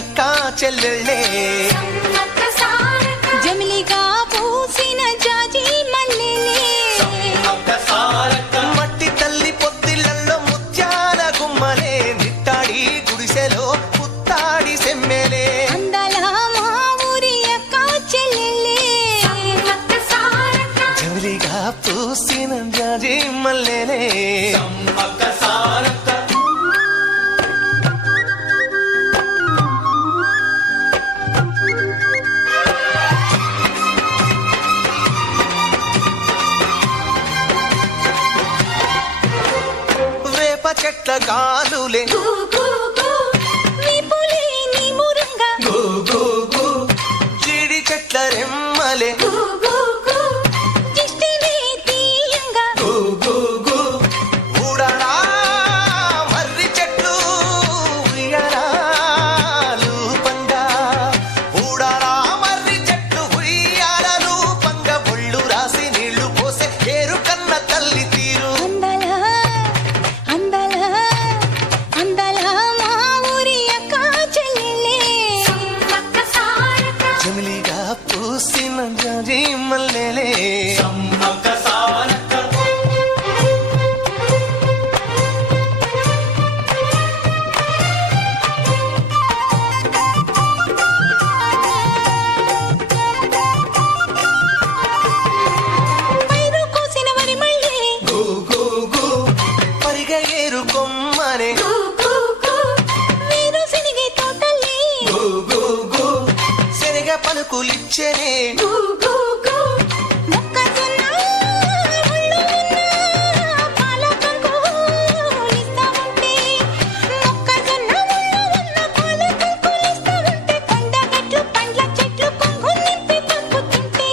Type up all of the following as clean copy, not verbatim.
అక్క చెల్లెళ్ళే జమిలిగా పూసిన జాజి మల్లెలే మట్టి తల్లి పొత్తిళ్లలో ముత్యాల గుమ్మలే నిట్టాడి గుడిసెలో పుత్తాడి సెమ్మెలే అందాల మా ఊరి అక్క చెల్లెలే జమిలిగా పూసిన జాజి మల్లెలే చెట్ల గాలులే జీడి చెట్ల రెమ్మలే ఊడరా మర్రి చెట్లు ఉయ్యారాలు పంగా ఊడరా మర్రి చెట్లు ఉయ్యారాలు పంగ ఒళ్ళు రాసి నీళ్లు పోసే ఏరు కన్న తల్లి తీరు జమిలిగా పూసిన జాజి మల్లెలే పరిగ ఏరు కొమ్మనే శనగ పలుకులిచ్చనే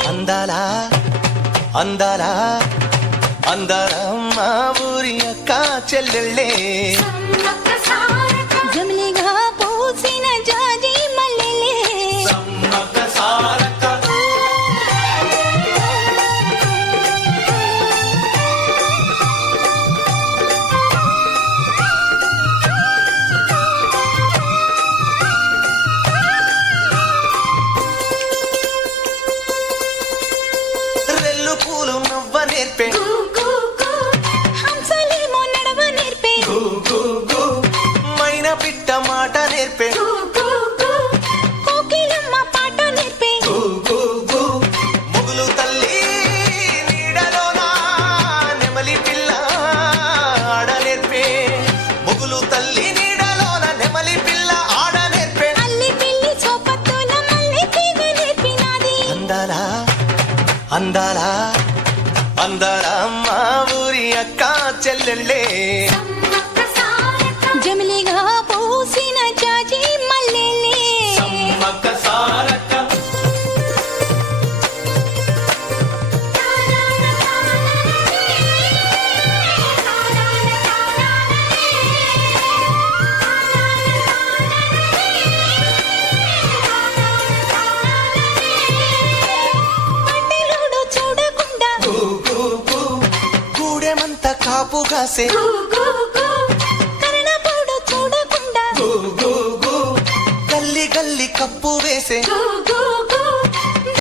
అందాలా అందాలా అందాలా మా ఊరి అక్క చెల్లెళ్ళే జమిలిగా పూసిన జాజి మల్లెలే రెల్లు పూలు నవ్వ నేర్పే హంసలేమో నడవ నేర్పే మైనా పిట్ట మాట నేర్పే కోకిలమ్మ పాట నేర్పే ముగులు తల్లి నీడలోన నెమలి పిల్ల ఆడ నేర్పే ముగులు తల్లి నీడలోన నెమలి పిల్ల ఆడ నేర్పే అల్లి పిల్లి సోపత్తుల మల్లె తీగ నేర్పినాది అందాలా అందాలా అందాలా మా ఊరి అక్క చెల్లెళ్ళే జమిలిగా పూసిన జాజి మల్లెలే పట్టెలోడు చూడకుండా గూడెమంత కాపు కాసే కరణపోడు చూడకుండా గల్లి గల్లి కప్పు వేసే